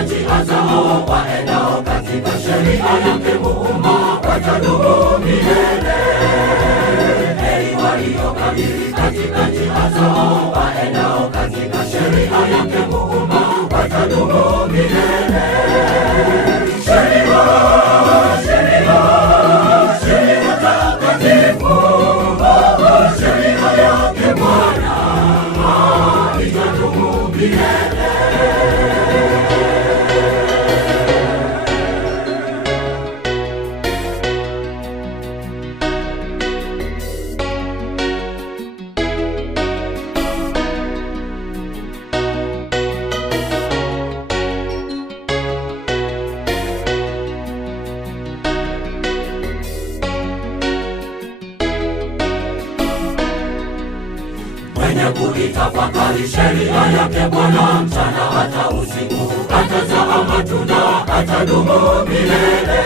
katika njia zao, waendao katika sheria yake Muumba watadumu milele. Heri waliokamili katika njia zao, waendao katika sheria yake Muumba watadumu milele. Sheria, sheria, sheria takatifu, sheria yake Bwana itadumu milele. Mwenye kuitafakari sheria yake Bwana mchana hata usiku, atazaa matunda, atadumu milele.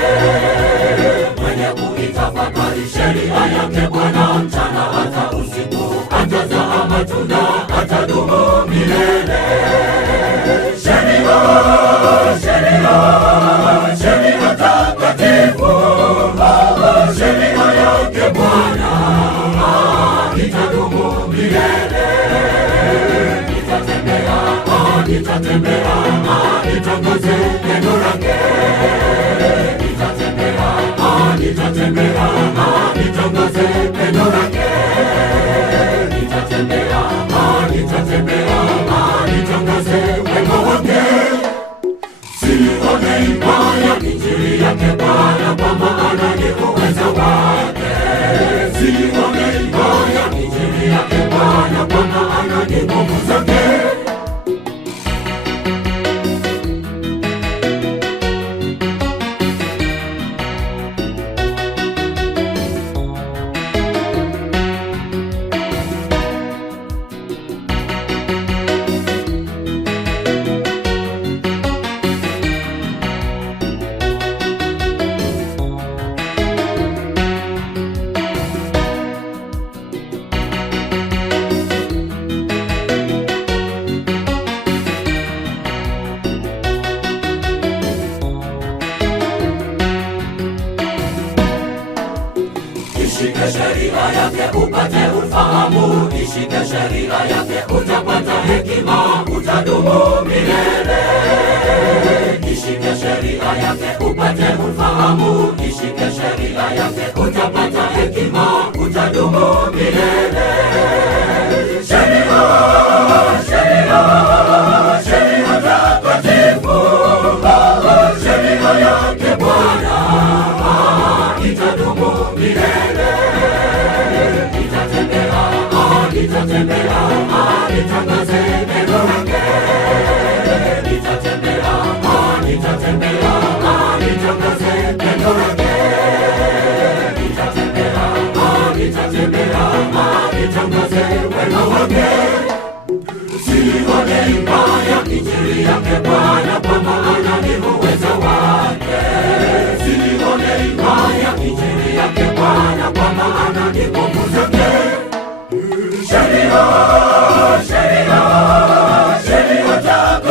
Mwenye kuitafakari sheria yake Bwana mchana hata usiku, atazaa matunda, atadumu milele. Sheria, sheria, sheria takatifu, sheria yake Bwana itadumu milele. Nitatembea, nitatembea, nitangaze neno lake. Nitatembea, nitatembea, nitangaze neno lake. Nitatembea, nitatembea, nitangaze wema wake. Sione ibaya injili yake Bwana, kwa maana ni uweza wake. Sione ibaya injili yake Bwana, kwa maana ni nguvu zake. Ishike sheria yake upate ufahamu, ishike sheria yake utapata hekima, utadumu milele. Ishike sheria yake upate ufahamu, ishike sheria yake